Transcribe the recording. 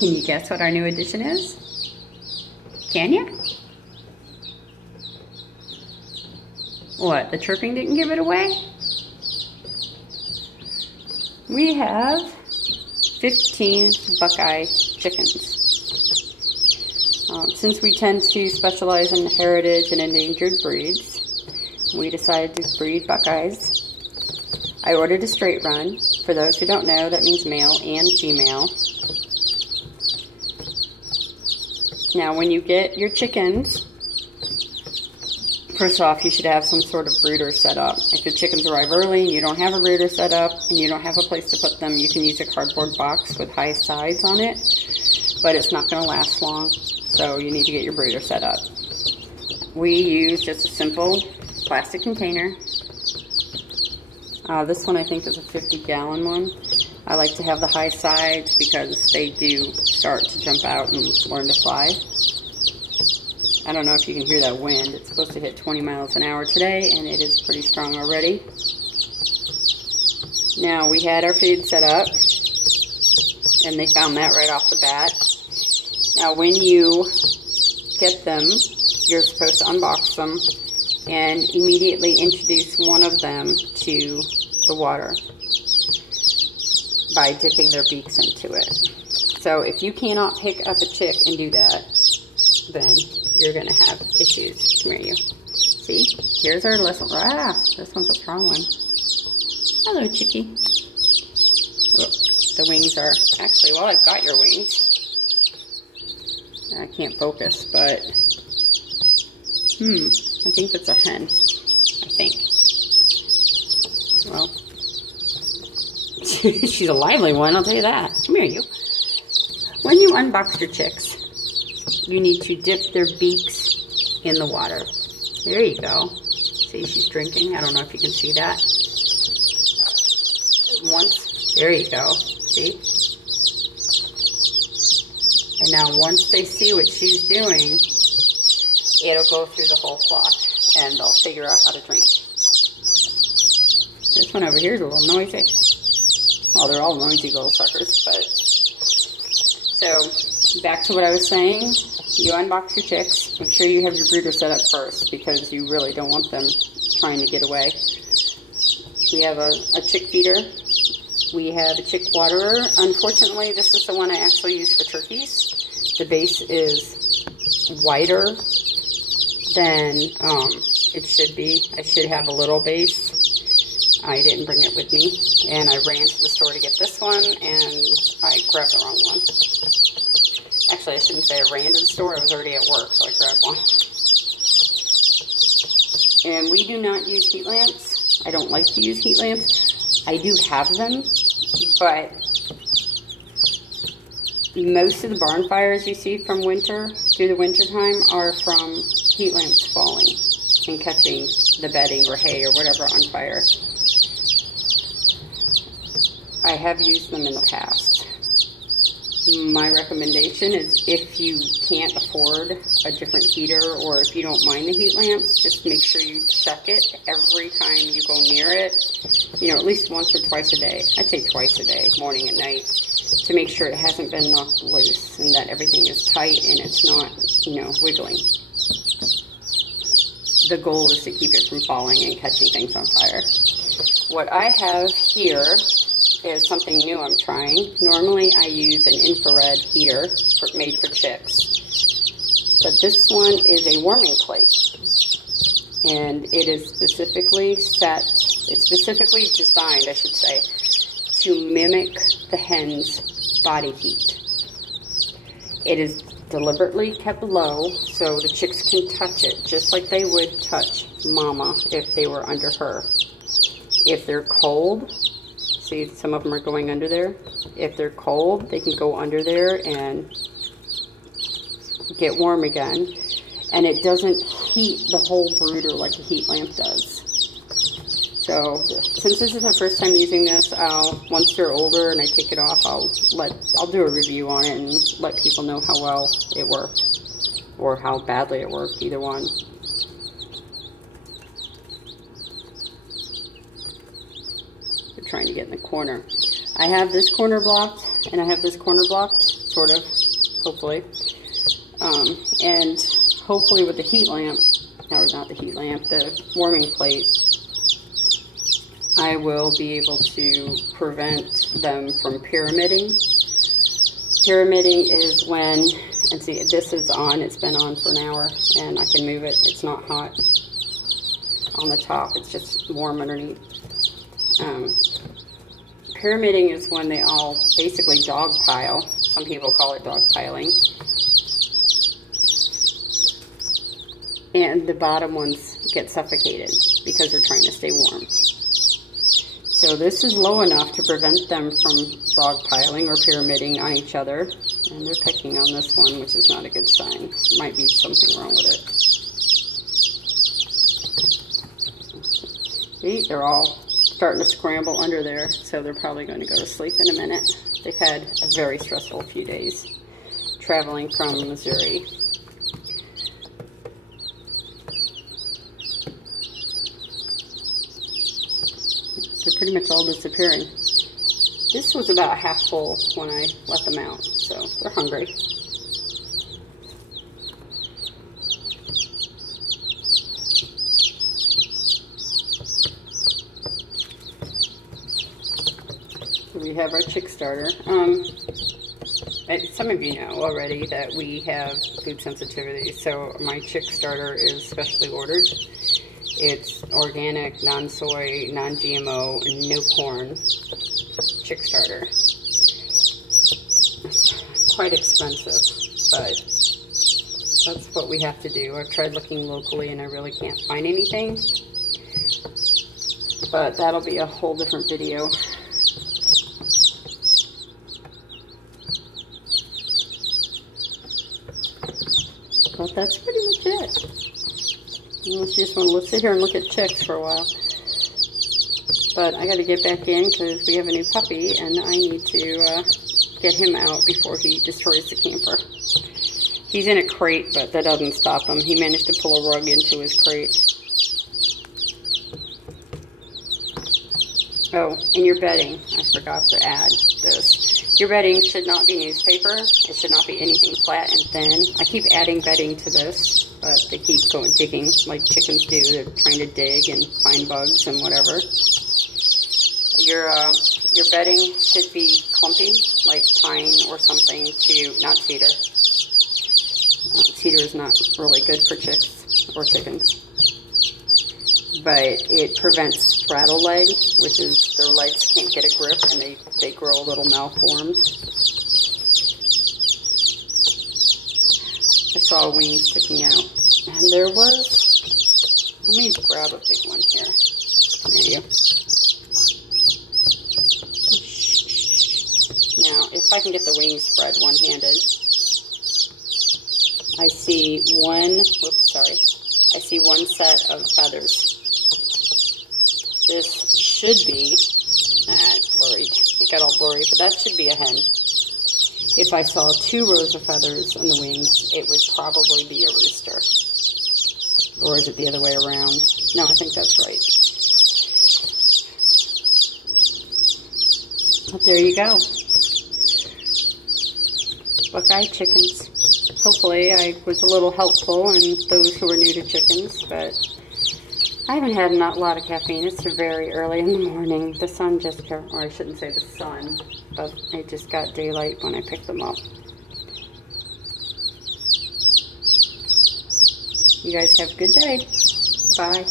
Can you guess what our new addition is? Can you? What, the chirping didn't give it away? We have 15 Buckeye chickens. Since we tend to specialize in heritage and endangered breeds, we decided to breed Buckeyes. I ordered a straight run. For those who don't know, that means male and female. Now, when you get your chickens, first off, you should have some sort of brooder set up. If your chickens arrive early and you don't have a brooder set up and you don't have a place to put them, you can use a cardboard box with high sides on it, but it's not going to last long, so you need to get your brooder set up. We use just a simple plastic container. This one I think is a 50-gallon one. I like to have the high sides because they do start to jump out and learn to fly. I don't know if you can hear that wind. It's supposed to hit 20 miles an hour today, and it is pretty strong already. Now, we had our food set up, and they found that right off the bat. Now, when you get them, you're supposed to unbox them and immediately introduce one of them to the water by dipping their beaks into it. So if you cannot pick up a chick and do that, then you're going to have issues. Come here, you. See? Here's our little... this one's a strong one. Hello, chickie. The wings are... Actually, well, I've got your wings. I can't focus, but... I think that's a hen. I think. Well... She's a lively one, I'll tell you that. Come here, you. When you unbox your chicks, you need to dip their beaks in the water. There you go. See, she's drinking. I don't know if you can see that. There you go. See? And now once they see what she's doing, it'll go through the whole flock, and they'll figure out how to drink. This one over here is a little noisy. Well, they're all noisy little suckers, but... So, back to what I was saying. You unbox your chicks. Make sure you have your brooder set up first, because you really don't want them trying to get away. We have a chick feeder. We have a chick waterer. Unfortunately, this is the one I actually use for turkeys. The base is wider than it should be. I should have a little base. I didn't bring it with me, and I ran to the store to get this one, and I grabbed the wrong one. Actually, I shouldn't say I ran to the store. I was already at work, so I grabbed one. And we do not use heat lamps. I don't like to use heat lamps. I do have them, but most of the barn fires you see from winter through the winter time are from heat lamps falling and catching the bedding or hay or whatever on fire. I have used them in the past. My recommendation is if you can't afford a different heater, or if you don't mind the heat lamps, just make sure you check it every time you go near it. You know, at least once or twice a day. I'd say twice a day, morning and night, to make sure it hasn't been knocked loose and that everything is tight and it's not, you know, wiggling. The goal is to keep it from falling and catching things on fire. What I have here is something new I'm trying. Normally I use an infrared heater made for chicks, but this one is a warming plate, and it is specifically designed, I should say, to mimic the hen's body heat. It is deliberately kept low so the chicks can touch it just like they would touch mama if they were under her. If they're cold, see, some of them are going under there. If they're cold, they can go under there and get warm again. And it doesn't heat the whole brooder like a heat lamp does. So, since this is the first time using this, once they're older and I take it off, I'll do a review on it and let people know how well it worked, or how badly it worked, either one. Trying to get in the corner. I have this corner blocked and I have this corner blocked sort of, hopefully. And hopefully with the heat lamp, or not the heat lamp, the warming plate, I will be able to prevent them from pyramiding. Pyramiding is when, and see, this is on, it's been on for an hour, and I can move it, it's not hot on the top, it's just warm underneath. Pyramiding is when they all basically dog pile. Some people call it dog piling. And the bottom ones get suffocated because they're trying to stay warm. So this is low enough to prevent them from dog piling or pyramiding on each other. And they're pecking on this one, which is not a good sign. Might be something wrong with it. See, they're all starting to scramble under there, so they're probably going to go to sleep in a minute. They've had a very stressful few days traveling from Missouri. They're pretty much all disappearing. This was about half full when I let them out, so they're hungry. We have our chick starter. Some of you know already that we have food sensitivity, so my chick starter is specially ordered. It's organic, non-soy, non-GMO, and no corn chick starter. It's quite expensive, but that's what we have to do. I've tried looking locally and I really can't find anything, but that'll be a whole different video. But that's pretty much it. Unless you just want to sit here and look at chicks for a while. But I got to get back in because we have a new puppy and I need to get him out before he destroys the camper. He's in a crate, but that doesn't stop him. He managed to pull a rug into his crate. Oh, and your bedding. I forgot to add this. Your bedding should not be newspaper. It should not be anything flat and thin. I keep adding bedding to this, but they keep going digging like chickens do. They're trying to dig and find bugs and whatever. Your bedding should be clumpy, like pine or something, to not cedar. Cedar is not really good for chicks or chickens. But it prevents spraddle leg, which is their legs can't get a grip and they grow a little malformed. I saw a wing sticking out. And there was, let me grab a big one here. Maybe. Now, if I can get the wings spread one-handed, I see one set of feathers. This should be, it's blurry, it got all blurry, but that should be a hen. If I saw 2 rows of feathers on the wings, it would probably be a rooster. Or is it the other way around? No, I think that's right. But there you go. Buckeye chickens. Hopefully I was a little helpful in those who are new to chickens, but I haven't had not a lot of caffeine. It's very early in the morning. The sun just, or I shouldn't say the sun, but it just got daylight when I picked them up. You guys have a good day. Bye.